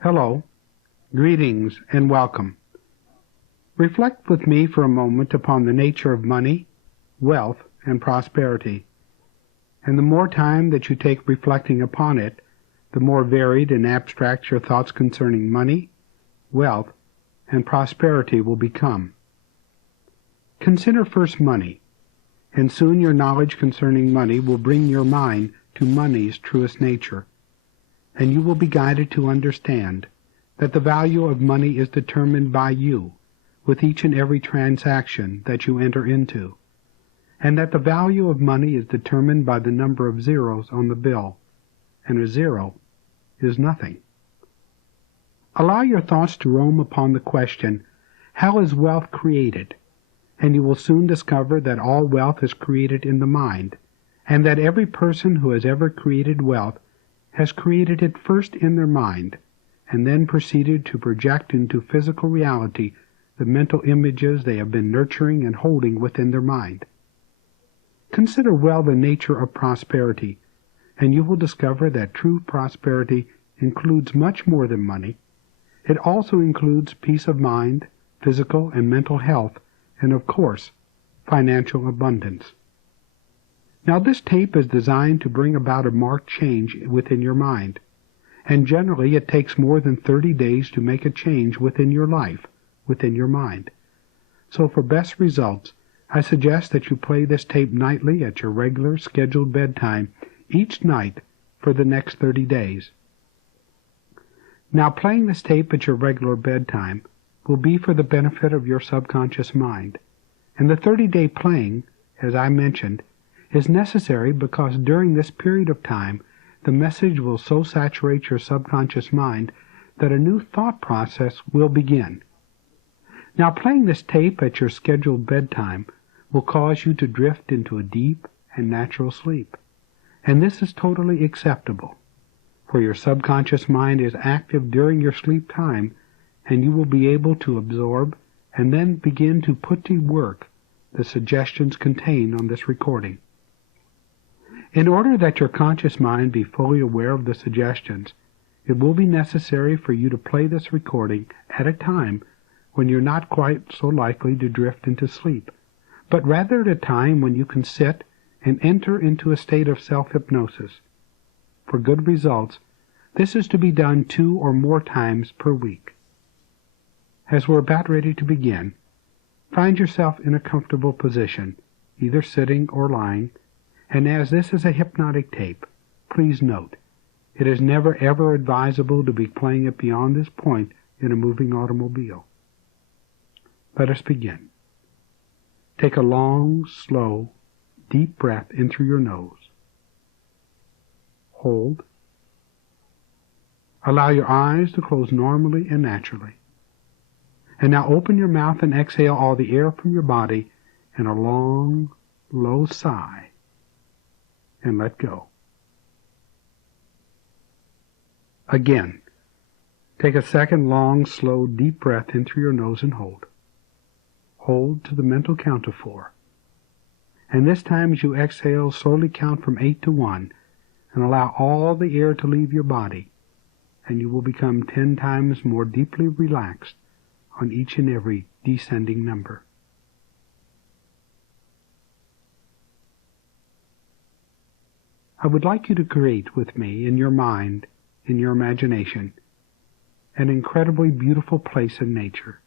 Hello, greetings, and welcome. Reflect with me for a moment upon the nature of money, wealth, and prosperity. And the more time that you take reflecting upon it, the more varied and abstract your thoughts concerning money, wealth, and prosperity will become. Consider first money, and soon your knowledge concerning money will bring your mind to money's truest nature, and you will be guided to understand that the value of money is determined by you with each and every transaction that you enter into, and that the value of money is determined by the number of zeros on the bill, and a zero is nothing. Allow your thoughts to roam upon the question, how is wealth created? And you will soon discover that all wealth is created in the mind, and that every person who has ever created wealth has created it first in their mind, and then proceeded to project into physical reality the mental images they have been nurturing and holding within their mind. Consider well the nature of prosperity, and you will discover that true prosperity includes much more than money. It also includes peace of mind, physical and mental health, and of course, financial abundance. Now this tape is designed to bring about a marked change within your mind, and generally it takes more than 30 days to make a change within your life, within your mind. So for best results, I suggest that you play this tape nightly at your regular scheduled bedtime each night for the next 30 days. Now playing this tape at your regular bedtime will be for the benefit of your subconscious mind, and the 30-day playing, as I mentioned, is necessary because during this period of time the message will so saturate your subconscious mind that a new thought process will begin. Now playing this tape at your scheduled bedtime will cause you to drift into a deep and natural sleep, and this is totally acceptable, for your subconscious mind is active during your sleep time, and you will be able to absorb and then begin to put to work the suggestions contained on this recording. In order that your conscious mind be fully aware of the suggestions, it will be necessary for you to play this recording at a time when you're not quite so likely to drift into sleep, but rather at a time when you can sit and enter into a state of self-hypnosis. For good results, this is to be done 2 or more times per week. As we're about ready to begin, find yourself in a comfortable position, either sitting or lying, and as this is a hypnotic tape, please note, it is never ever advisable to be playing it beyond this point in a moving automobile. Let us begin. Take a long, slow, deep breath in through your nose. Hold. Allow your eyes to close normally and naturally. And now open your mouth and exhale all the air from your body in a long, low sigh. And let go. Again, take a second long, slow, deep breath in through your nose and hold. Hold to the mental count of 4. And this time as you exhale, slowly count from 8 to 1 and allow all the air to leave your body, and you will become 10 times more deeply relaxed on each and every descending number. I would like you to create with me in your mind, in your imagination, an incredibly beautiful place in nature.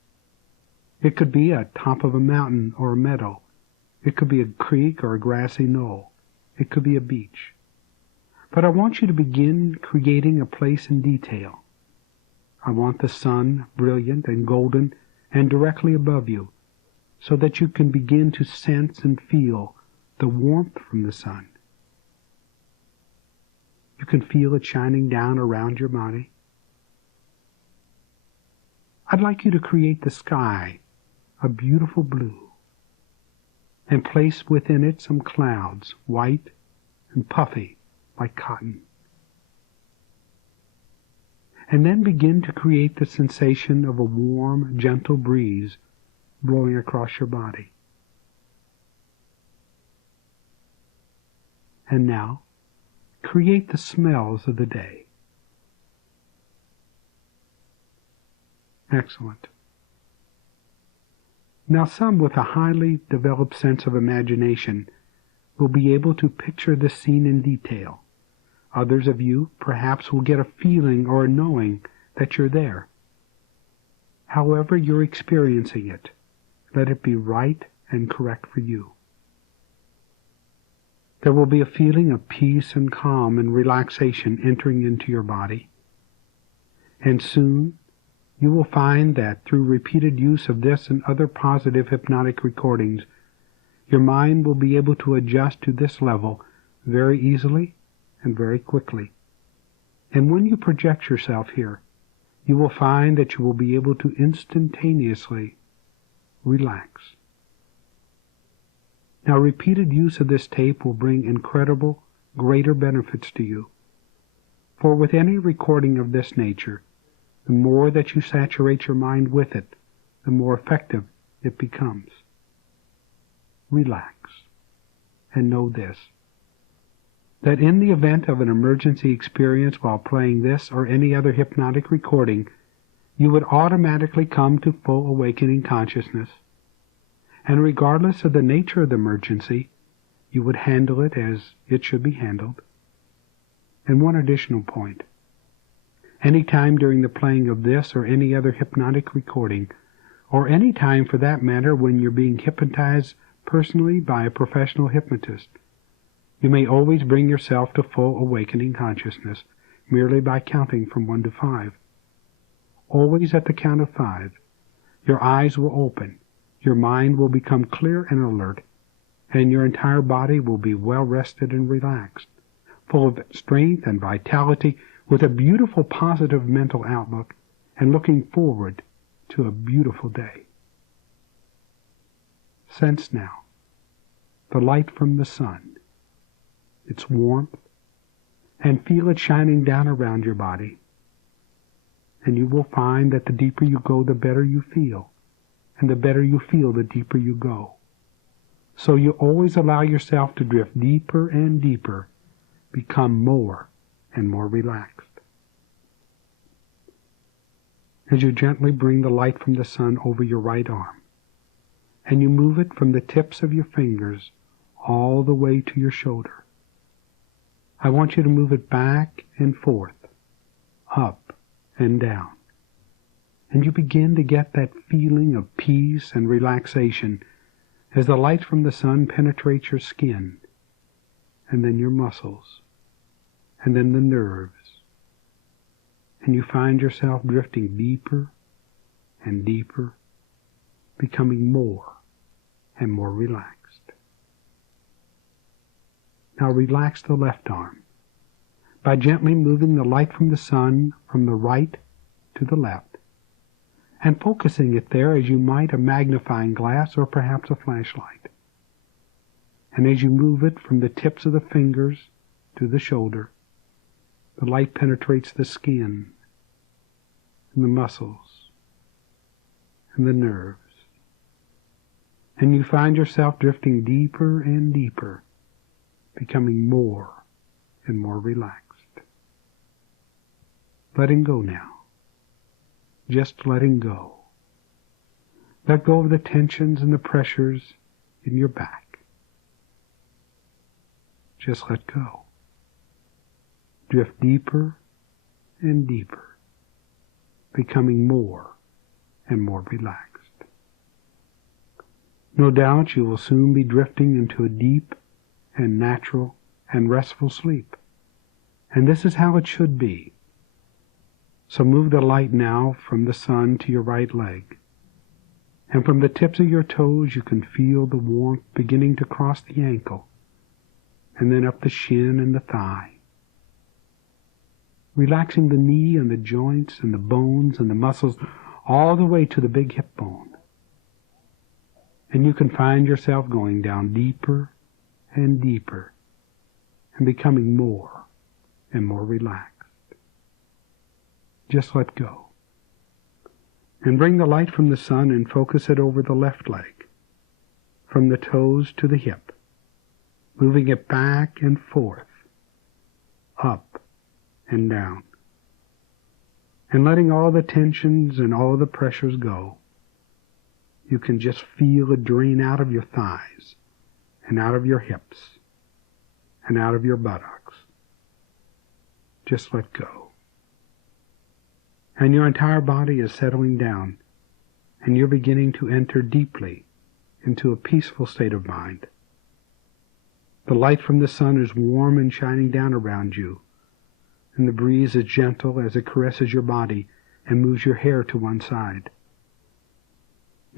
It could be a top of a mountain or a meadow. It could be a creek or a grassy knoll. It could be a beach. But I want you to begin creating a place in detail. I want the sun brilliant and golden and directly above you, so that you can begin to sense and feel the warmth from the sun. You can feel it shining down around your body. I'd like you to create the sky a beautiful blue, and place within it some clouds, white and puffy like cotton. And then begin to create the sensation of a warm, gentle breeze blowing across your body. And now, create the smells of the day. Excellent. Now some with a highly developed sense of imagination will be able to picture this scene in detail. Others of you perhaps will get a feeling or a knowing that you're there. However you're experiencing it, let it be right and correct for you. There will be a feeling of peace and calm and relaxation entering into your body. And soon you will find that through repeated use of this and other positive hypnotic recordings, your mind will be able to adjust to this level very easily and very quickly. And when you project yourself here, you will find that you will be able to instantaneously relax. Now, repeated use of this tape will bring incredible, greater benefits to you. For with any recording of this nature, the more that you saturate your mind with it, the more effective it becomes. Relax, and know this, that in the event of an emergency experience while playing this or any other hypnotic recording, you would automatically come to full awakening consciousness. And regardless of the nature of the emergency, you would handle it as it should be handled. And one additional point. Any time during the playing of this or any other hypnotic recording, or any time for that matter when you're being hypnotized personally by a professional hypnotist, you may always bring yourself to full awakening consciousness merely by counting from 1 to 5. Always at the count of 5, your eyes will open, your mind will become clear and alert, and your entire body will be well rested and relaxed, full of strength and vitality, with a beautiful positive mental outlook, and looking forward to a beautiful day. Sense now the light from the sun, its warmth, and feel it shining down around your body. And you will find that the deeper you go, the better you feel, and the better you feel, the deeper you go. So you always allow yourself to drift deeper and deeper, become more and more relaxed. As you gently bring the light from the sun over your right arm, and you move it from the tips of your fingers all the way to your shoulder, I want you to move it back and forth, up and down. And you begin to get that feeling of peace and relaxation as the light from the sun penetrates your skin, and then your muscles, and then the nerves. And you find yourself drifting deeper and deeper, becoming more and more relaxed. Now relax the left arm by gently moving the light from the sun from the right to the left, and focusing it there as you might a magnifying glass or perhaps a flashlight. And as you move it from the tips of the fingers to the shoulder, the light penetrates the skin and the muscles and the nerves. And you find yourself drifting deeper and deeper, becoming more and more relaxed. Letting go now. Just letting go. Let go of the tensions and the pressures in your back. Just let go. Drift deeper and deeper, becoming more and more relaxed. No doubt you will soon be drifting into a deep and natural and restful sleep. And this is how it should be. So move the light now from the sun to your right leg. And from the tips of your toes you can feel the warmth beginning to cross the ankle, and then up the shin and the thigh. Relaxing the knee and the joints and the bones and the muscles all the way to the big hip bone. And you can find yourself going down deeper and deeper and becoming more and more relaxed. Just let go. And bring the light from the sun and focus it over the left leg, from the toes to the hip, moving it back and forth, up and down. and letting all the tensions and all the pressures go, you can just feel a drain out of your thighs and out of your hips and out of your buttocks. Just let go. And your entire body is settling down, and you're beginning to enter deeply into a peaceful state of mind. The light from the sun is warm and shining down around you, and the breeze is gentle as it caresses your body and moves your hair to one side.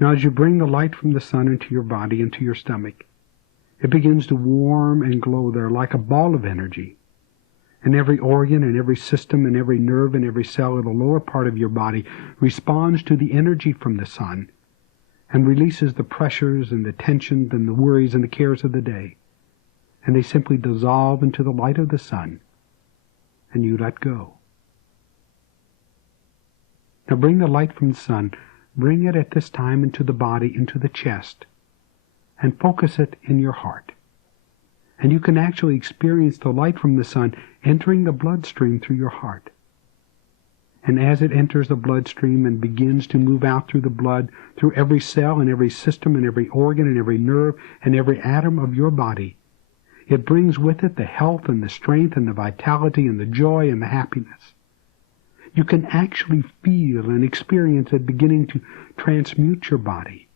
Now as you bring the light from the sun into your body, into your stomach, it begins to warm and glow there like a ball of energy. And every organ and every system and every nerve and every cell in the lower part of your body responds to the energy from the sun and releases the pressures and the tensions and the worries and the cares of the day. And they simply dissolve into the light of the sun, and you let go. Now bring the light from the sun, bring it at this time into the body, into the chest, and focus it in your heart. And you can actually experience the light from the sun entering the bloodstream through your heart. And as it enters the bloodstream and begins to move out through the blood, through every cell and every system and every organ and every nerve and every atom of your body, it brings with it the health and the strength and the vitality and the joy and the happiness. You can actually feel and experience it beginning to transmute your body.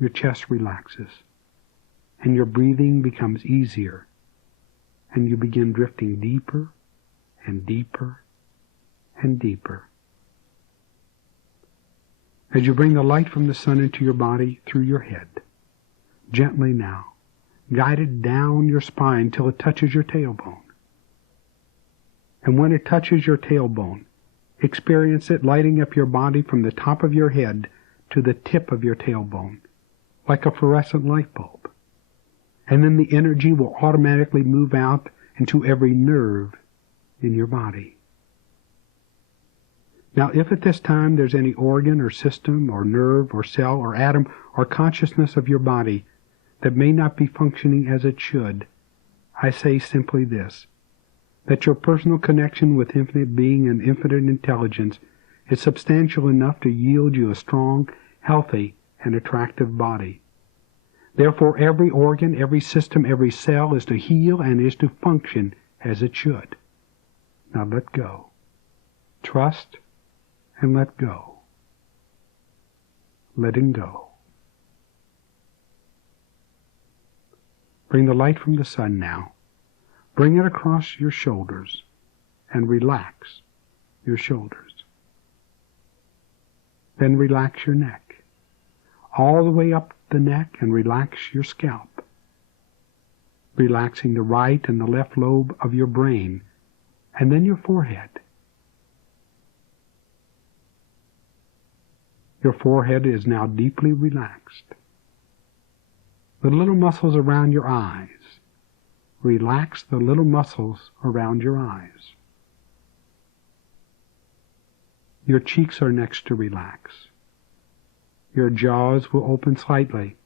Your chest relaxes, and your breathing becomes easier, and you begin drifting deeper and deeper and deeper. As you bring the light from the sun into your body through your head, gently now, guide it down your spine till it touches your tailbone. And when it touches your tailbone, experience it lighting up your body from the top of your head to the tip of your tailbone, like a fluorescent light bulb. And then the energy will automatically move out into every nerve in your body. Now, if at this time there's any organ or system or nerve or cell or atom or consciousness of your body that may not be functioning as it should, I say simply this, that your personal connection with infinite being and infinite intelligence is substantial enough to yield you a strong, healthy, and attractive body. Therefore, every organ, every system, every cell is to heal and is to function as it should. Now let go. Trust and let go. Letting go. Bring the light from the sun now. Bring it across your shoulders and relax your shoulders. Then relax your neck, all the way up the neck, and relax your scalp, relaxing the right and the left lobe of your brain, and then your forehead. Your forehead is now deeply relaxed. The little muscles around your eyes. Relax the little muscles around your eyes. Your cheeks are next to relax. Your jaws will open slightly,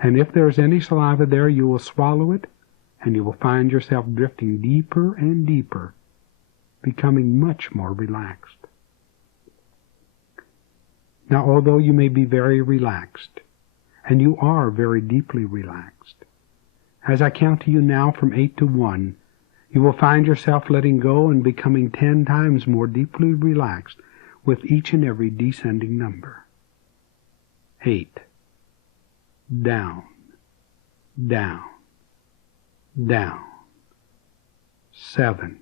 and if there is any saliva there, you will swallow it, and you will find yourself drifting deeper and deeper, becoming much more relaxed. Now, although you may be very relaxed, and you are very deeply relaxed, as I count to you now from 8 to 1, you will find yourself letting go and becoming 10 times more deeply relaxed with each and every descending number. 8. Down, down, down. 7.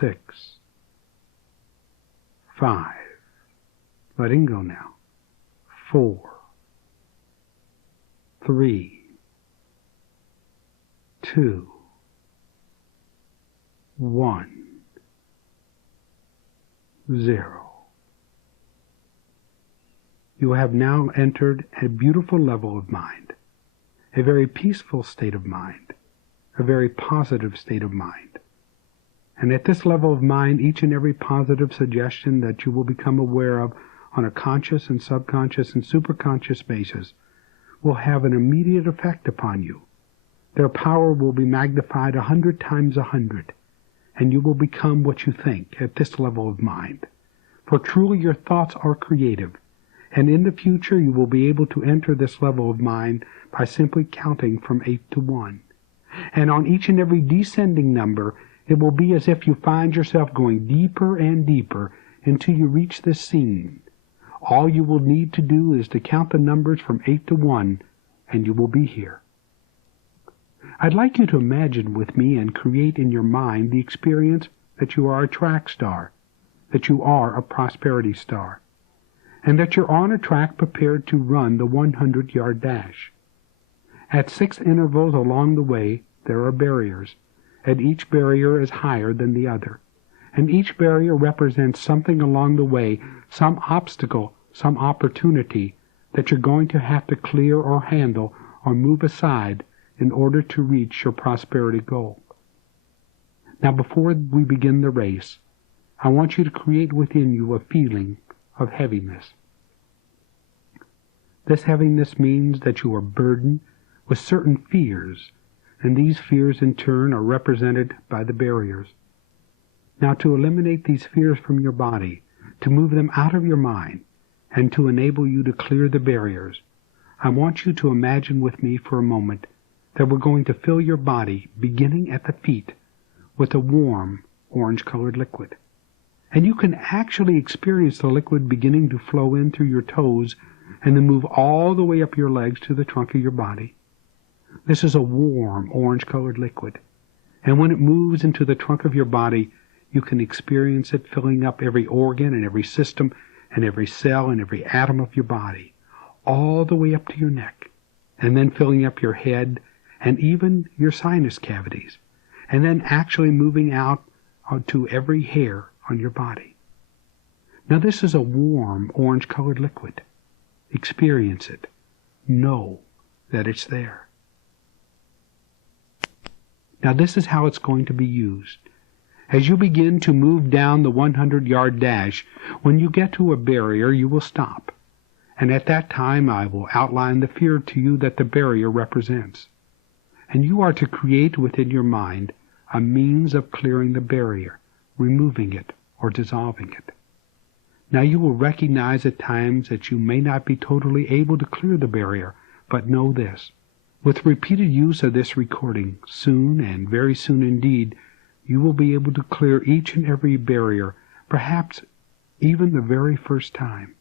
6. 5. Letting go now. 4. 3. 2. 1. 0. You have now entered a beautiful level of mind, a very peaceful state of mind, a very positive state of mind. And at this level of mind, each and every positive suggestion that you will become aware of on a conscious and subconscious and superconscious basis will have an immediate effect upon you. Their power will be magnified 100 times 100, and you will become what you think at this level of mind. For truly your thoughts are creative, and in the future you will be able to enter this level of mind by simply counting from 8 to 1. And on each and every descending number, it will be as if you find yourself going deeper and deeper until you reach this scene. All you will need to do is to count the numbers from 8 to 1, and you will be here. I'd like you to imagine with me and create in your mind the experience that you are a track star, that you are a prosperity star, and that you're on a track prepared to run the 100-yard dash. At 6 intervals along the way, there are barriers, and each barrier is higher than the other, and each barrier represents something along the way, some obstacle, some opportunity that you're going to have to clear or handle or move aside in order to reach your prosperity goal. Now, before we begin the race, I want you to create within you a feeling of heaviness. This heaviness means that you are burdened with certain fears, and these fears in turn are represented by the barriers. Now, to eliminate these fears from your body, to move them out of your mind, and to enable you to clear the barriers, I want you to imagine with me for a moment that we're going to fill your body, beginning at the feet, with a warm orange-colored liquid. And you can actually experience the liquid beginning to flow in through your toes and then move all the way up your legs to the trunk of your body. This is a warm orange-colored liquid, and when it moves into the trunk of your body, you can experience it filling up every organ and every system and every cell and every atom of your body, all the way up to your neck, and then filling up your head and even your sinus cavities, and then actually moving out to every hair on your body. Now, this is a warm orange-colored liquid. Experience it. Know that it's there. Now, this is how it's going to be used. As you begin to move down the 100-yard dash, when you get to a barrier, you will stop. And at that time, I will outline the fear to you that the barrier represents. And you are to create within your mind a means of clearing the barrier, removing it, or dissolving it. Now, you will recognize at times that you may not be totally able to clear the barrier, but know this. With repeated use of this recording, soon and very soon indeed, you will be able to clear each and every barrier, perhaps even the very first time.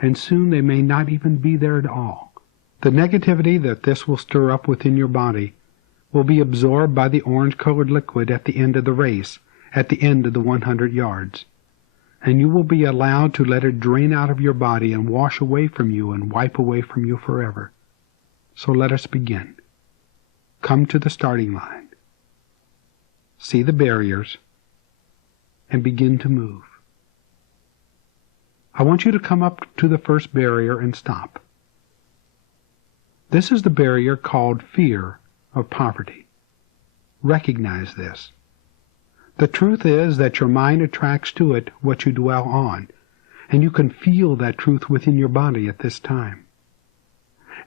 And soon they may not even be there at all. The negativity that this will stir up within your body will be absorbed by the orange-colored liquid at the end of the race, at the end of the 100 yards. And you will be allowed to let it drain out of your body and wash away from you and wipe away from you forever. So let us begin. Come to the starting line. See the barriers and begin to move. I want you to come up to the first barrier and stop. This is the barrier called fear of poverty. Recognize this. The truth is that your mind attracts to it what you dwell on, and you can feel that truth within your body at this time.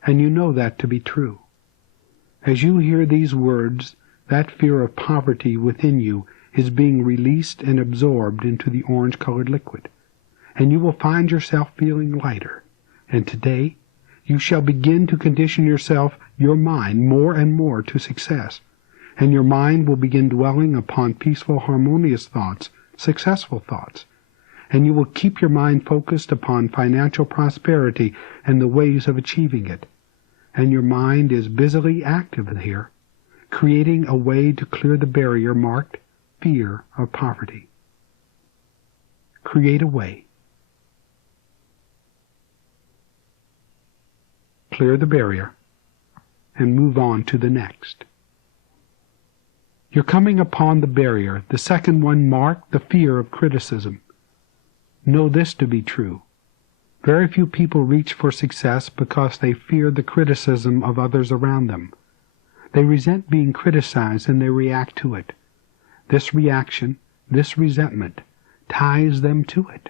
And you know that to be true. As you hear these words, that fear of poverty within you is being released and absorbed into the orange-colored liquid, and you will find yourself feeling lighter. And today, you shall begin to condition yourself, your mind, more and more to success, and your mind will begin dwelling upon peaceful, harmonious thoughts, successful thoughts, and you will keep your mind focused upon financial prosperity and the ways of achieving it. And your mind is busily active here, creating a way to clear the barrier marked fear of poverty. Create a way. Clear the barrier and move on to the next. You're coming upon the barrier, the second one marked the fear of criticism. Know this to be true. Very few people reach for success because they fear the criticism of others around them. They resent being criticized and they react to it. This reaction, this resentment, ties them to it.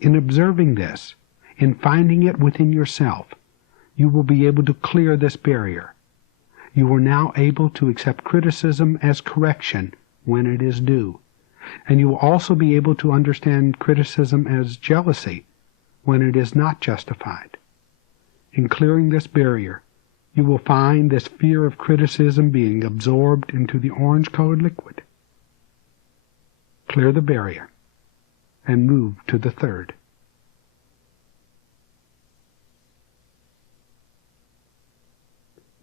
In observing this, in finding it within yourself, you will be able to clear this barrier. You are now able to accept criticism as correction when it is due. And you will also be able to understand criticism as jealousy when it is not justified. In clearing this barrier, you will find this fear of criticism being absorbed into the orange-colored liquid. Clear the barrier and move to the third.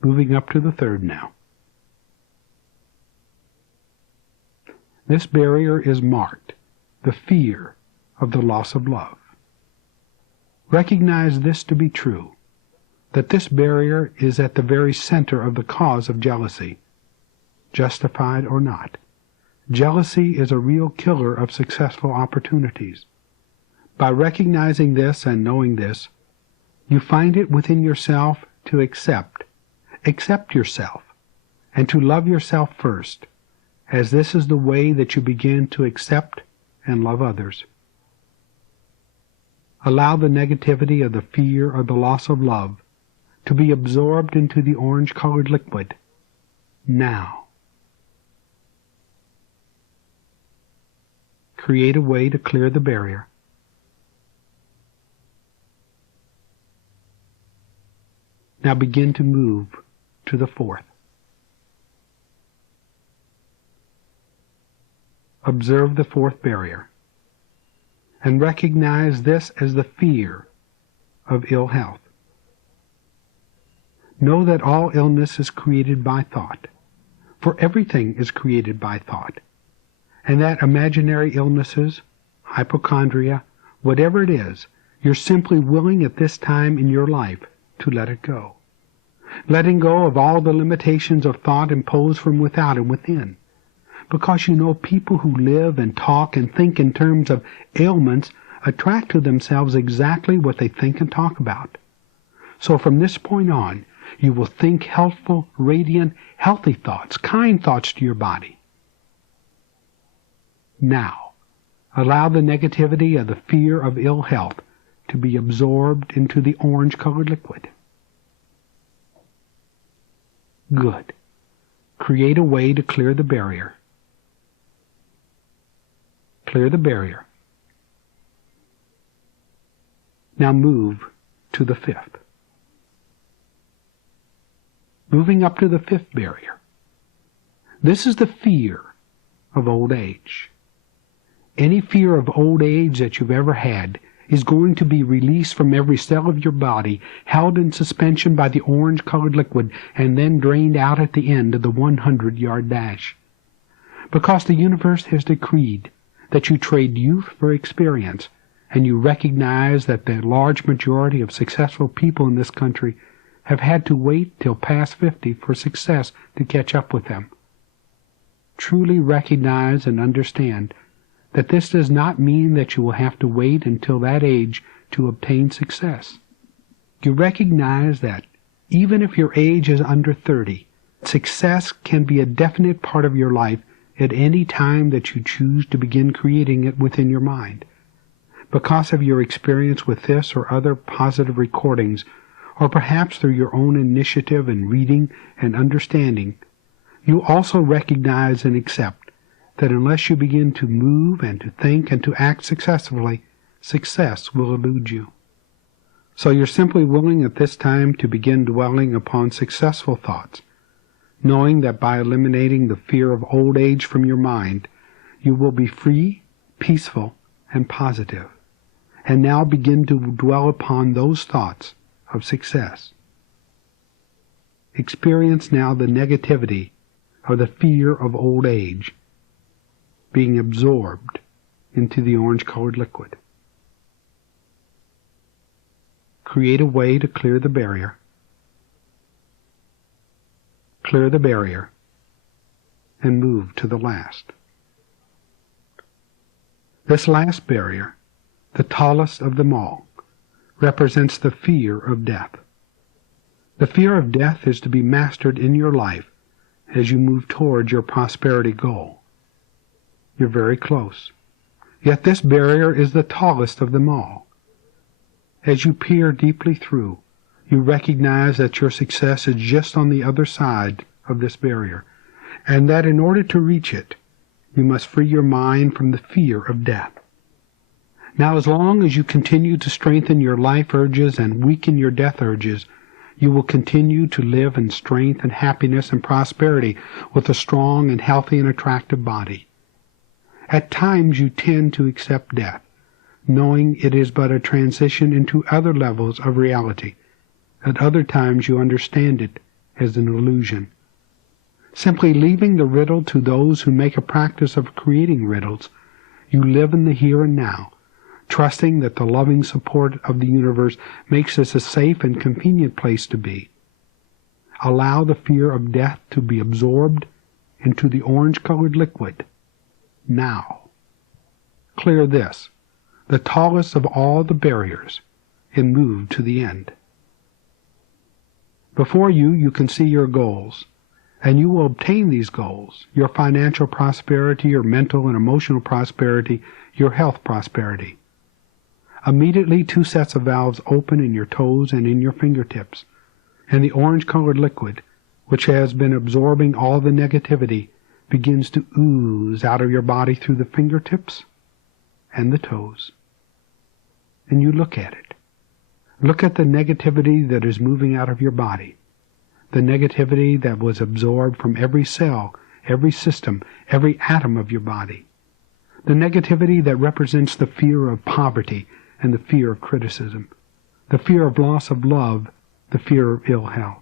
Moving up to the third now. This barrier is marked, the fear of the loss of love. Recognize this to be true, that this barrier is at the very center of the cause of jealousy, justified or not. Jealousy is a real killer of successful opportunities. By recognizing this and knowing this, you find it within yourself to accept yourself, and to love yourself first, as this is the way that you begin to accept and love others. Allow the negativity of the fear of the loss of love to be absorbed into the orange-colored liquid now. Create a way to clear the barrier. Now begin to move to the fourth. Observe the fourth barrier and recognize this as the fear of ill health. Know that all illness is created by thought, for everything is created by thought, and that imaginary illnesses, hypochondria, whatever it is, you're simply willing at this time in your life to let it go. Letting go of all the limitations of thought imposed from without and within. Because you know people who live and talk and think in terms of ailments attract to themselves exactly what they think and talk about. So from this point on, you will think healthful, radiant, healthy thoughts, kind thoughts to your body. Now, allow the negativity of the fear of ill health to be absorbed into the orange-colored liquid. Good. Create a way to clear the barrier. Clear the barrier. Now move to the fifth. Moving up to the fifth barrier. This is the fear of old age. Any fear of old age that you've ever had is going to be released from every cell of your body, held in suspension by the orange-colored liquid, and then drained out at the end of the 100-yard dash. Because the universe has decreed that you trade youth for experience, and you recognize that the large majority of successful people in this country have had to wait till past 50 for success to catch up with them. Truly recognize and understand that this does not mean that you will have to wait until that age to obtain success. You recognize that even if your age is under 30, success can be a definite part of your life at any time that you choose to begin creating it within your mind. Because of your experience with this or other positive recordings, or perhaps through your own initiative in reading and understanding, you also recognize and accept that unless you begin to move and to think and to act successfully, success will elude you. So you're simply willing at this time to begin dwelling upon successful thoughts, knowing that by eliminating the fear of old age from your mind, you will be free, peaceful, and positive. And now begin to dwell upon those thoughts of success. Experience now the negativity or the fear of old age being absorbed into the orange-colored liquid. Create a way to clear the barrier. Clear the barrier and move to the last. This last barrier, the tallest of them all, represents the fear of death. The fear of death is to be mastered in your life as you move towards your prosperity goal. You're very close. Yet this barrier is the tallest of them all. As you peer deeply through, you recognize that your success is just on the other side of this barrier, and that in order to reach it, You must free your mind from the fear of death. Now, as long as you continue to strengthen your life urges and weaken your death urges, you will continue to live in strength and happiness and prosperity with a strong and healthy and attractive body. At times you tend to accept death, knowing it is but a transition into other levels of reality. At other times you understand it as an illusion. Simply leaving the riddle to those who make a practice of creating riddles, you live in the here and now, trusting that the loving support of the universe makes this a safe and convenient place to be. Allow the fear of death to be absorbed into the orange-colored liquid. Now. Clear this, the tallest of all the barriers, and move to the end. Before you can see your goals, and you will obtain these goals, your financial prosperity, your mental and emotional prosperity, your health prosperity. Immediately 2 sets of valves open in your toes and in your fingertips, and the orange-colored liquid, which has been absorbing all the negativity, begins to ooze out of your body through the fingertips and the toes. And you look at it. Look at the negativity that is moving out of your body, the negativity that was absorbed from every cell, every system, every atom of your body, the negativity that represents the fear of poverty and the fear of criticism, the fear of loss of love, the fear of ill health,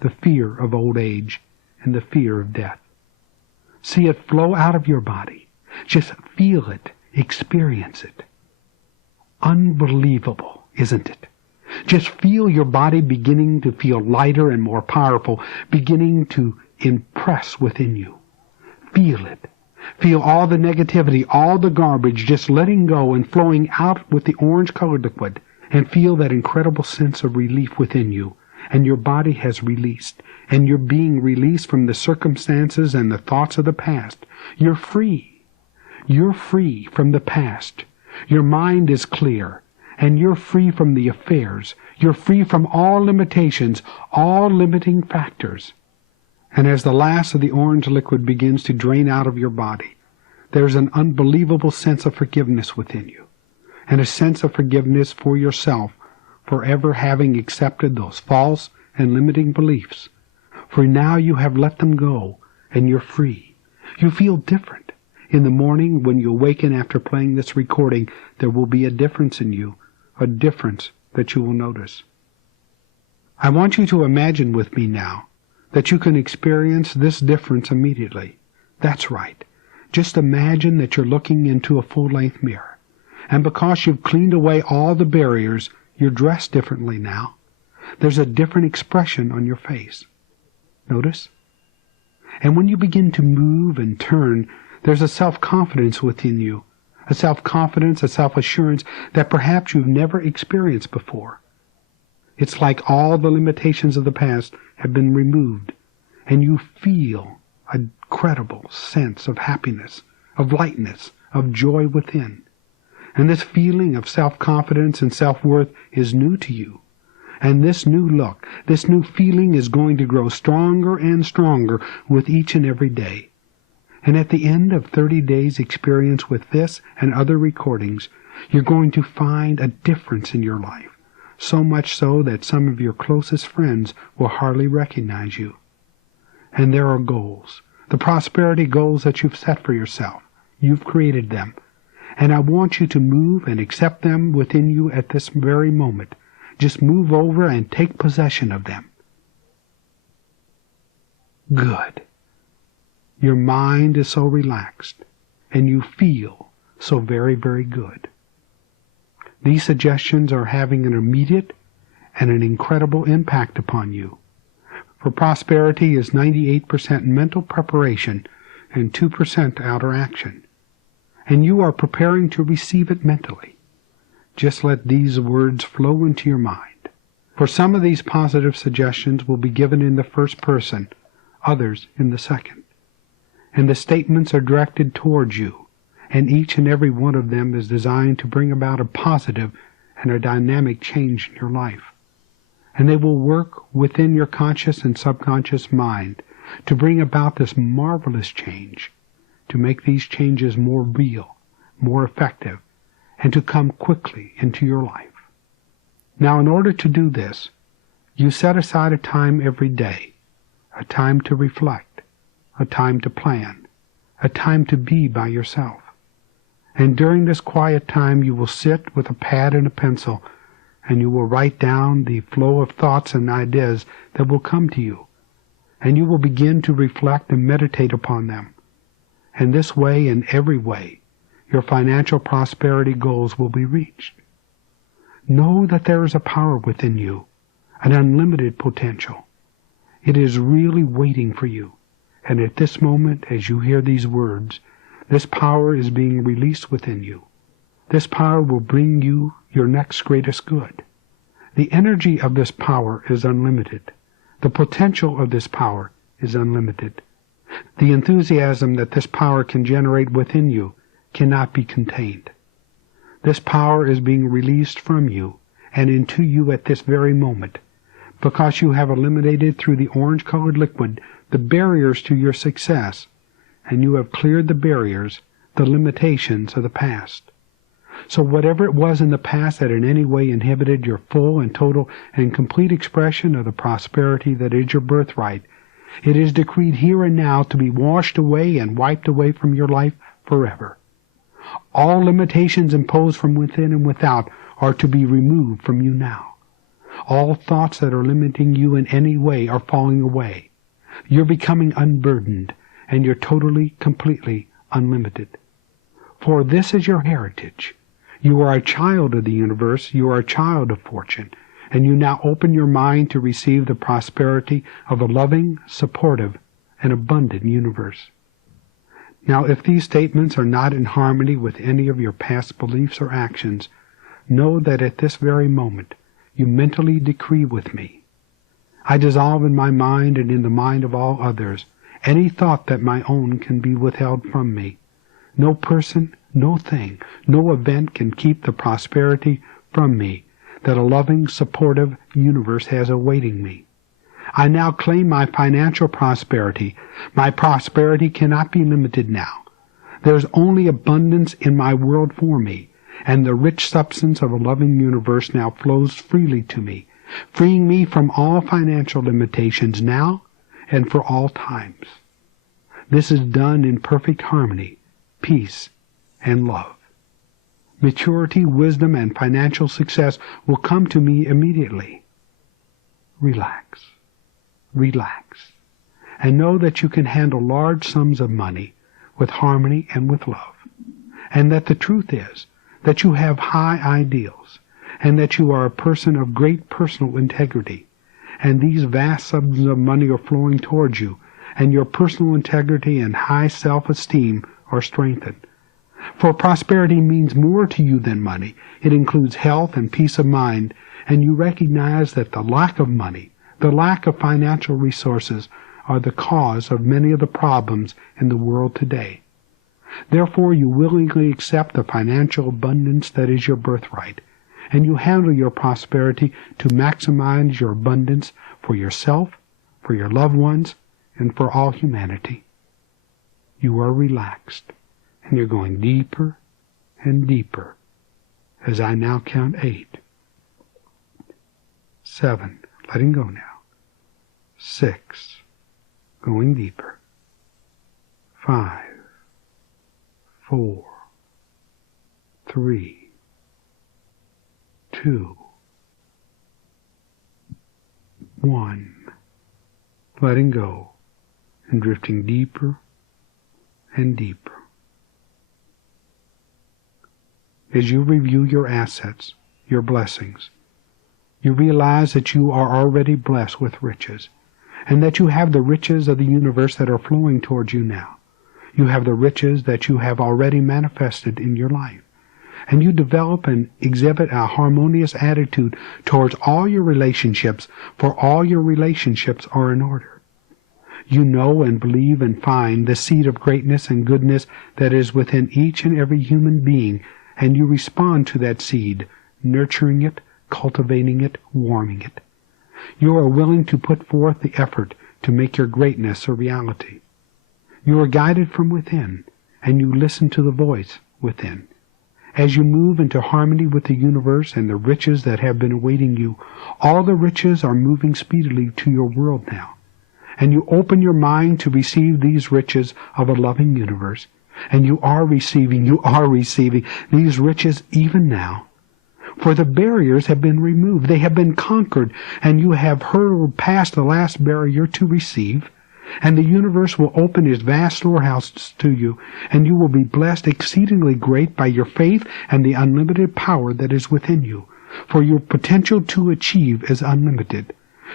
the fear of old age, and the fear of death. See it flow out of your body. Just feel it, experience it. Unbelievable, isn't it? Just feel your body beginning to feel lighter and more powerful, beginning to impress within you. Feel it. Feel all the negativity, all the garbage just letting go and flowing out with the orange-colored liquid, and feel that incredible sense of relief within you. And your body has released, and you're being released from the circumstances and the thoughts of the past. You're free. You're free from the past. Your mind is clear, and you're free from the affairs. You're free from all limitations, all limiting factors. And as the last of the orange liquid begins to drain out of your body, there's an unbelievable sense of forgiveness within you, and a sense of forgiveness for yourself for ever having accepted those false and limiting beliefs. For now you have let them go, and you're free. You feel different. In the morning, when you awaken after playing this recording, there will be a difference in you, a difference that you will notice. I want you to imagine with me now that you can experience this difference immediately. That's right. Just imagine that you're looking into a full-length mirror, and because you've cleaned away all the barriers, you're dressed differently now. There's a different expression on your face. Notice? And when you begin to move and turn, there's a self-confidence within you, a self-confidence, a self-assurance that perhaps you've never experienced before. It's like all the limitations of the past have been removed, and you feel a credible sense of happiness, of lightness, of joy within. And this feeling of self-confidence and self-worth is new to you. And this new look, this new feeling is going to grow stronger and stronger with each and every day. And at the end of 30 days' experience with this and other recordings, you're going to find a difference in your life, so much so that some of your closest friends will hardly recognize you. And there are goals, the prosperity goals that you've set for yourself. You've created them. And I want you to move and accept them within you at this very moment. Just move over and take possession of them. Good. Your mind is so relaxed, and you feel so very, very good. These suggestions are having an immediate and an incredible impact upon you. For prosperity is 98% mental preparation and 2% outer action. And you are preparing to receive it mentally. Just let these words flow into your mind. For some of these positive suggestions will be given in the first person, others in the second. And the statements are directed towards you, and each and every one of them is designed to bring about a positive and a dynamic change in your life. And they will work within your conscious and subconscious mind to bring about this marvelous change. to make these changes more real, more effective, and to come quickly into your life. Now, in order to do this, you set aside a time every day, a time to reflect, a time to plan, a time to be by yourself. And during this quiet time, you will sit with a pad and a pencil, and you will write down the flow of thoughts and ideas that will come to you, and you will begin to reflect and meditate upon them. And this way, in every way, your financial prosperity goals will be reached. Know that there is a power within you, an unlimited potential. It is really waiting for you. And at this moment, as you hear these words, this power is being released within you. This power will bring you your next greatest good. The energy of this power is unlimited. The potential of this power is unlimited. The enthusiasm that this power can generate within you cannot be contained. This power is being released from you and into you at this very moment, because you have eliminated through the orange-colored liquid the barriers to your success, and you have cleared the barriers, the limitations of the past. So whatever it was in the past that in any way inhibited your full and total and complete expression of the prosperity that is your birthright, it is decreed here and now to be washed away and wiped away from your life forever. All limitations imposed from within and without are to be removed from you now. All thoughts that are limiting you in any way are falling away. You're becoming unburdened, and you're totally, completely unlimited. For this is your heritage. You are a child of the universe, you are a child of fortune, and you now open your mind to receive the prosperity of a loving, supportive, and abundant universe. Now, if these statements are not in harmony with any of your past beliefs or actions, know that at this very moment you mentally decree with me. I dissolve in my mind and in the mind of all others any thought that my own can be withheld from me. No person, no thing, no event can keep the prosperity from me that a loving, supportive universe has awaiting me. I now claim my financial prosperity. My prosperity cannot be limited now. There is only abundance in my world for me, and the rich substance of a loving universe now flows freely to me, freeing me from all financial limitations now and for all times. This is done in perfect harmony, peace, and love. Maturity, wisdom, and financial success will come to me immediately. Relax. Relax, and know that you can handle large sums of money with harmony and with love, and that the truth is that you have high ideals, and that you are a person of great personal integrity, and these vast sums of money are flowing towards you, and your personal integrity and high self-esteem are strengthened. For prosperity means more to you than money. It includes health and peace of mind, and you recognize that the lack of money, the lack of financial resources, are the cause of many of the problems in the world today. Therefore, you willingly accept the financial abundance that is your birthright, and you handle your prosperity to maximize your abundance for yourself, for your loved ones, and for all humanity. You are relaxed, and you're going deeper and deeper as I now count 8, 7, letting go now, 6, going deeper, 5, 4, 3, 2, 1, letting go and drifting deeper and deeper. As you review your assets, your blessings, you realize that you are already blessed with riches, and that you have the riches of the universe that are flowing towards you now. You have the riches that you have already manifested in your life, and you develop and exhibit a harmonious attitude towards all your relationships, for all your relationships are in order. You know and believe and find the seed of greatness and goodness that is within each and every human being, and you respond to that seed, nurturing it, cultivating it, warming it. You are willing to put forth the effort to make your greatness a reality. You are guided from within, and you listen to the voice within. As you move into harmony with the universe and the riches that have been awaiting you, all the riches are moving speedily to your world now. And you open your mind to receive these riches of a loving universe. And you are receiving these riches even now. For the barriers have been removed, they have been conquered, and you have hurtled past the last barrier to receive. And the universe will open its vast storehouses to you, and you will be blessed exceedingly great by your faith and the unlimited power that is within you. For your potential to achieve is unlimited,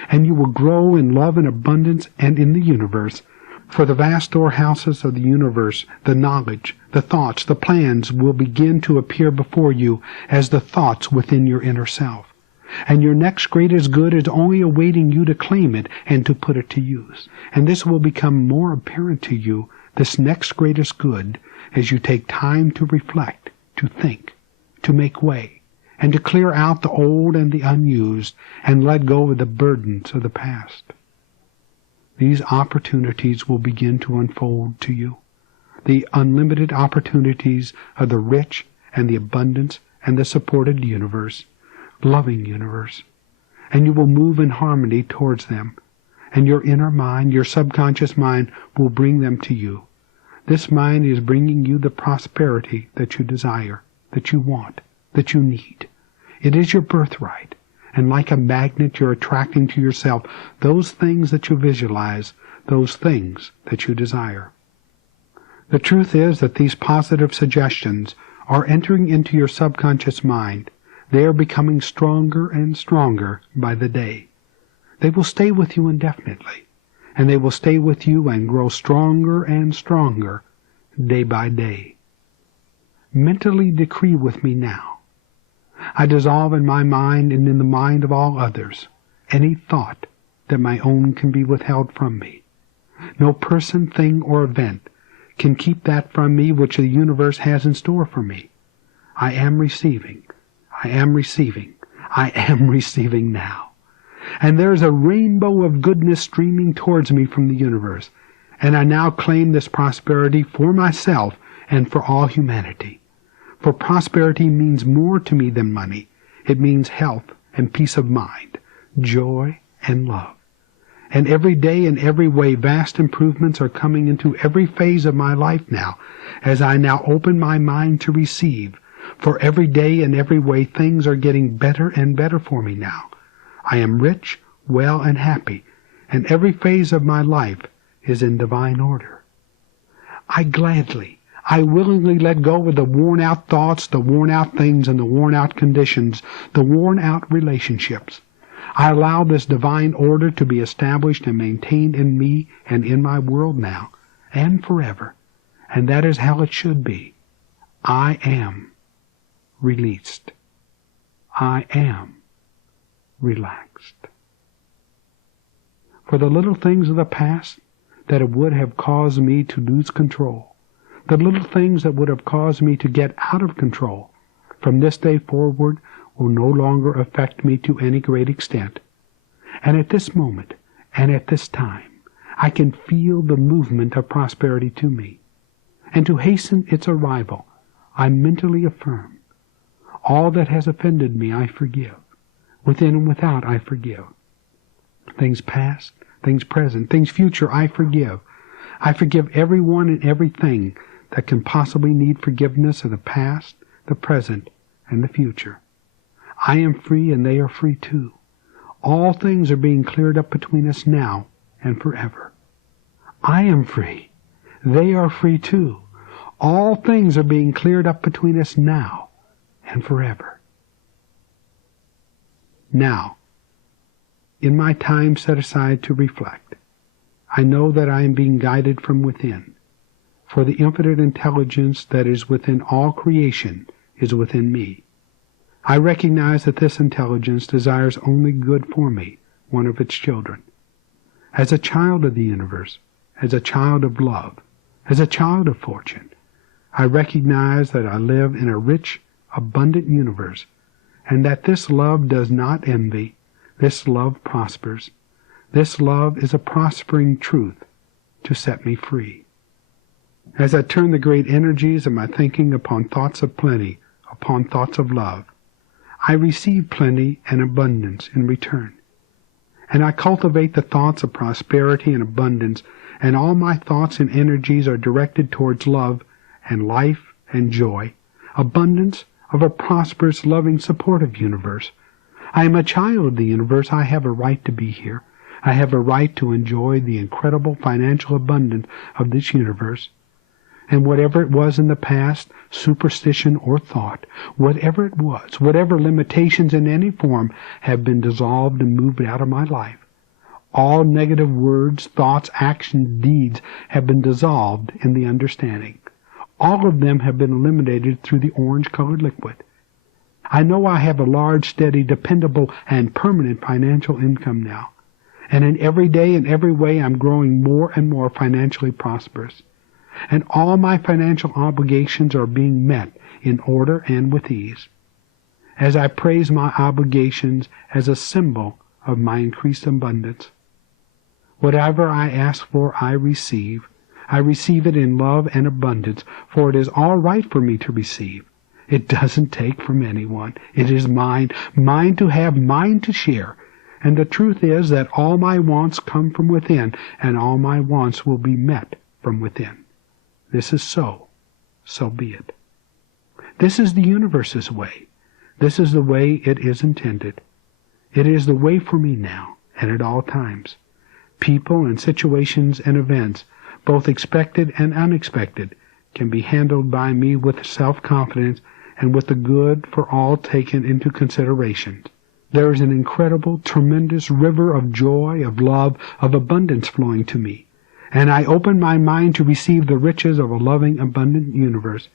and you will grow in love and abundance and in the universe. For the vast storehouses of the universe, the knowledge, the thoughts, the plans will begin to appear before you as the thoughts within your inner self. And your next greatest good is only awaiting you to claim it and to put it to use. And this will become more apparent to you, this next greatest good, as you take time to reflect, to think, to make way, and to clear out the old and the unused, and let go of the burdens of the past. These opportunities will begin to unfold to you. The unlimited opportunities of the rich and the abundance and the supported universe, loving universe, and you will move in harmony towards them, and your inner mind, your subconscious mind, will bring them to you. This mind is bringing you the prosperity that you desire, that you want, that you need. It is your birthright, and like a magnet you're attracting to yourself those things that you visualize, those things that you desire. The truth is that these positive suggestions are entering into your subconscious mind. They are becoming stronger and stronger by the day. They will stay with you indefinitely, and they will stay with you and grow stronger and stronger day by day. Mentally decree with me now. I dissolve in my mind and in the mind of all others any thought that my own can be withheld from me. No person, thing, or event can keep that from me which the universe has in store for me. I am receiving. I am receiving. I am receiving now. And there is a rainbow of goodness streaming towards me from the universe. And I now claim this prosperity for myself and for all humanity. For prosperity means more to me than money. It means health and peace of mind, joy and love. And every day in every way vast improvements are coming into every phase of my life now, as I now open my mind to receive. For every day in every way things are getting better and better for me now. I am rich, well, and happy, and every phase of my life is in divine order. I willingly let go of the worn-out thoughts, the worn-out things, and the worn-out conditions, the worn-out relationships. I allow this divine order to be established and maintained in me and in my world now, and forever. And that is how it should be. I am released. I am relaxed. For the little things of the past that it would have caused me to lose control, the little things that would have caused me to get out of control, from this day forward will no longer affect me to any great extent. And at this moment, and at this time, I can feel the movement of prosperity to me. And to hasten its arrival, I mentally affirm, all that has offended me I forgive. Within and without I forgive. Things past, things present, things future I forgive. I forgive everyone and everything that can possibly need forgiveness of the past, the present, and the future. I am free and they are free too. All things are being cleared up between us now and forever. I am free. They are free too. All things are being cleared up between us now and forever. Now, in my time set aside to reflect, I know that I am being guided from within, for the infinite intelligence that is within all creation is within me. I recognize that this intelligence desires only good for me, one of its children. As a child of the universe, as a child of love, as a child of fortune, I recognize that I live in a rich, abundant universe, and that this love does not envy, this love prospers. This love is a prospering truth to set me free. As I turn the great energies of my thinking upon thoughts of plenty, upon thoughts of love, I receive plenty and abundance in return. And I cultivate the thoughts of prosperity and abundance, and all my thoughts and energies are directed towards love and life and joy, abundance of a prosperous, loving, supportive universe. I am a child of the universe. I have a right to be here. I have a right to enjoy the incredible financial abundance of this universe. And whatever it was in the past, superstition or thought, whatever it was, whatever limitations in any form have been dissolved and moved out of my life. All negative words, thoughts, actions, deeds have been dissolved in the understanding. All of them have been eliminated through the orange-colored liquid. I know I have a large, steady, dependable, and permanent financial income now. And in every day and every way I'm growing more and more financially prosperous. And all my financial obligations are being met in order and with ease. As I praise my obligations as a symbol of my increased abundance. Whatever I ask for, I receive. I receive it in love and abundance, for it is all right for me to receive. It doesn't take from anyone. It is mine, mine to have, mine to share. And the truth is that all my wants come from within, and all my wants will be met from within. This is so. So be it. This is the universe's way. This is the way it is intended. It is the way for me now, and at all times. People and situations and events, both expected and unexpected, can be handled by me with self-confidence and with the good for all taken into consideration. There is an incredible, tremendous river of joy, of love, of abundance flowing to me. And I open my mind to receive the riches of a loving, abundant universe.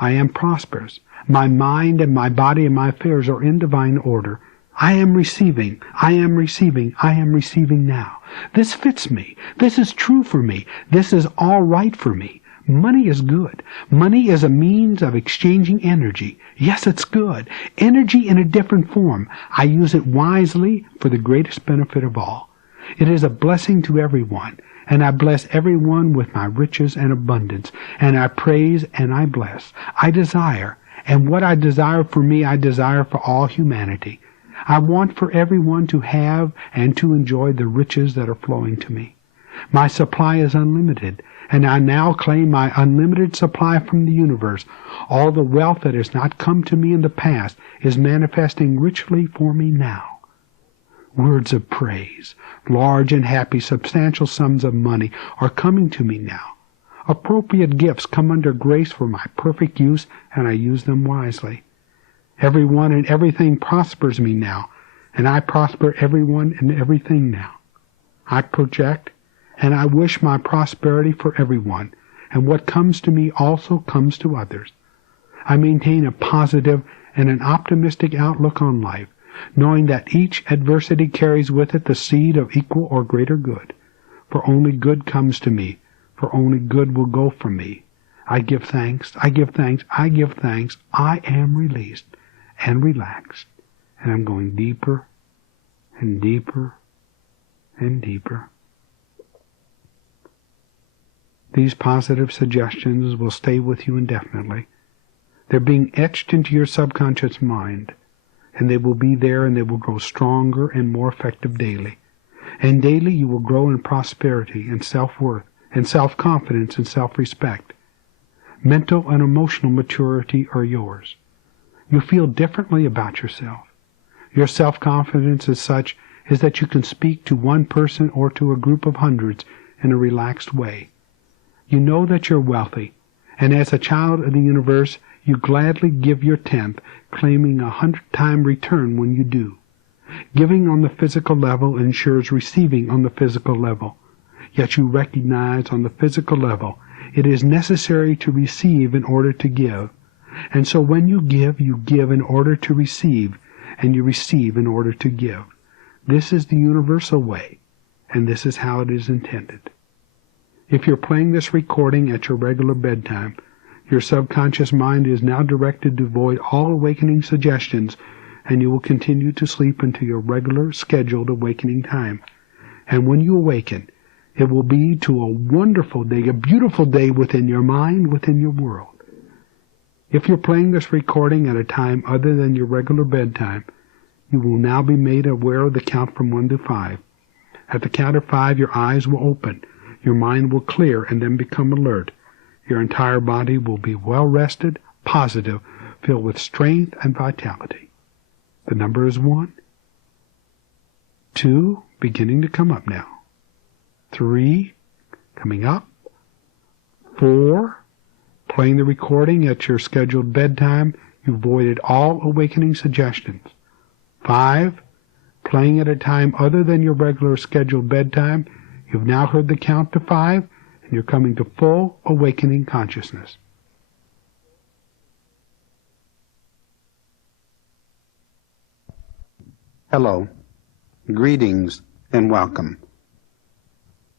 I am prosperous. My mind and my body and my affairs are in divine order. I am receiving. I am receiving. I am receiving now. This fits me. This is true for me. This is all right for me. Money is good. Money is a means of exchanging energy. Yes, it's good. Energy in a different form. I use it wisely for the greatest benefit of all. It is a blessing to everyone. And I bless everyone with my riches and abundance, and I praise and I bless. I desire, and what I desire for me, I desire for all humanity. I want for everyone to have and to enjoy the riches that are flowing to me. My supply is unlimited, and I now claim my unlimited supply from the universe. All the wealth that has not come to me in the past is manifesting richly for me now. Words of praise, large and happy, substantial sums of money are coming to me now. Appropriate gifts come under grace for my perfect use, and I use them wisely. Everyone and everything prospers me now, and I prosper everyone and everything now. I project, and I wish my prosperity for everyone, and what comes to me also comes to others. I maintain a positive and an optimistic outlook on life, knowing that each adversity carries with it the seed of equal or greater good. For only good comes to me, for only good will go from me. I give thanks, I give thanks, I give thanks. I am released and relaxed, and I'm going deeper and deeper and deeper. These positive suggestions will stay with you indefinitely. They're being etched into your subconscious mind, and they will be there, and they will grow stronger and more effective daily. And daily you will grow in prosperity and self-worth and self-confidence and self-respect. Mental and emotional maturity are yours. You feel differently about yourself. Your self-confidence is such as that you can speak to one person or to a group of hundreds in a relaxed way. You know that you're wealthy, and as a child of the universe, you gladly give your tenth, claiming 100-time return when you do. Giving on the physical level ensures receiving on the physical level. Yet you recognize on the physical level it is necessary to receive in order to give. And so when you give in order to receive, and you receive in order to give. This is the universal way, and this is how it is intended. If you're playing this recording at your regular bedtime, your subconscious mind is now directed to avoid all awakening suggestions, and you will continue to sleep until your regular scheduled awakening time. And when you awaken, It will be to a wonderful day, a beautiful day within your mind, within your world. If you're playing this recording at a time other than your regular bedtime, you will now be made aware of the count from 1 to 5. At the count of 5, your eyes will open, your mind will clear and then become alert. Your entire body will be well rested, positive, filled with strength and vitality. The number is 1. 2, beginning to come up now. 3, coming up. 4, playing the recording at your scheduled bedtime, you avoided all awakening suggestions. 5, playing at a time other than your regular scheduled bedtime, you've now heard the count to 5, and you're coming to full awakening consciousness. Hello, greetings, and welcome.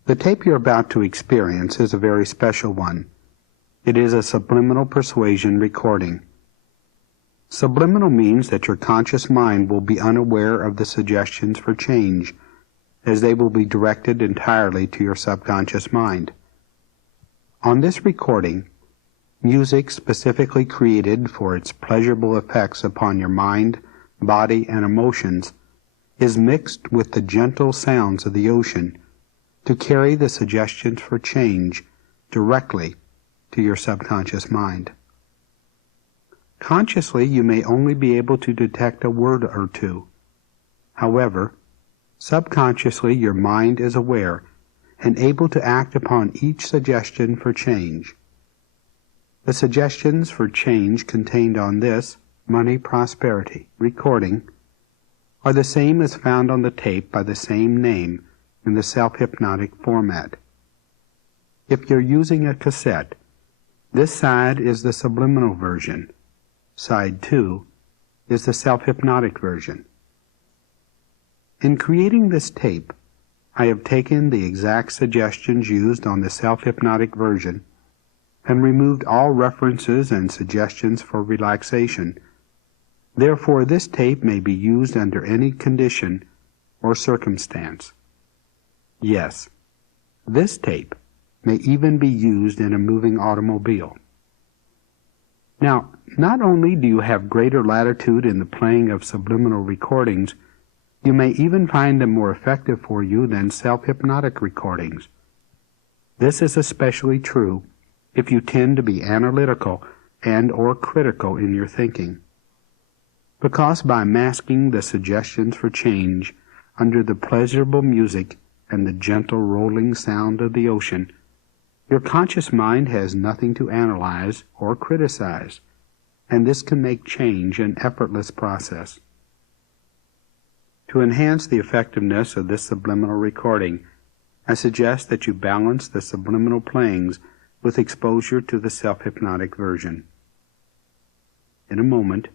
The tape you're about to experience is a very special one. It is a subliminal persuasion recording. Subliminal means that your conscious mind will be unaware of the suggestions for change, as they will be directed entirely to your subconscious mind. On this recording, music specifically created for its pleasurable effects upon your mind, body, and emotions is mixed with the gentle sounds of the ocean to carry the suggestions for change directly to your subconscious mind. Consciously, you may only be able to detect a word or two. However, subconsciously your mind is aware and able to act upon each suggestion for change. The suggestions for change contained on this Money Prosperity recording are the same as found on the tape by the same name in the self-hypnotic format. If you're using a cassette, this side is the subliminal version. Side 2 is the self-hypnotic version. In creating this tape, I have taken the exact suggestions used on the self-hypnotic version and removed all references and suggestions for relaxation. Therefore, this tape may be used under any condition or circumstance. Yes, this tape may even be used in a moving automobile. Now, not only do you have greater latitude in the playing of subliminal recordings, you may even find them more effective for you than self-hypnotic recordings. This is especially true if you tend to be analytical and or critical in your thinking. Because by masking the suggestions for change under the pleasurable music and the gentle rolling sound of the ocean, your conscious mind has nothing to analyze or criticize, and this can make change an effortless process. To enhance the effectiveness of this subliminal recording, I suggest that you balance the subliminal playings with exposure to the self-hypnotic version. In a moment,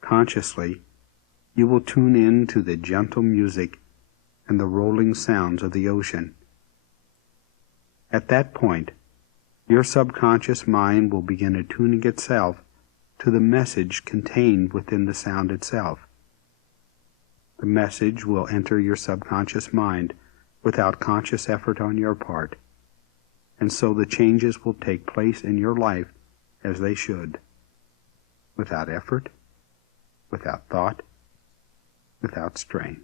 consciously, you will tune in to the gentle music and the rolling sounds of the ocean. At that point, your subconscious mind will begin attuning itself to the message contained within the sound itself. The message will enter your subconscious mind without conscious effort on your part, and so the changes will take place in your life as they should, without effort, without thought, without strain.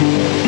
you.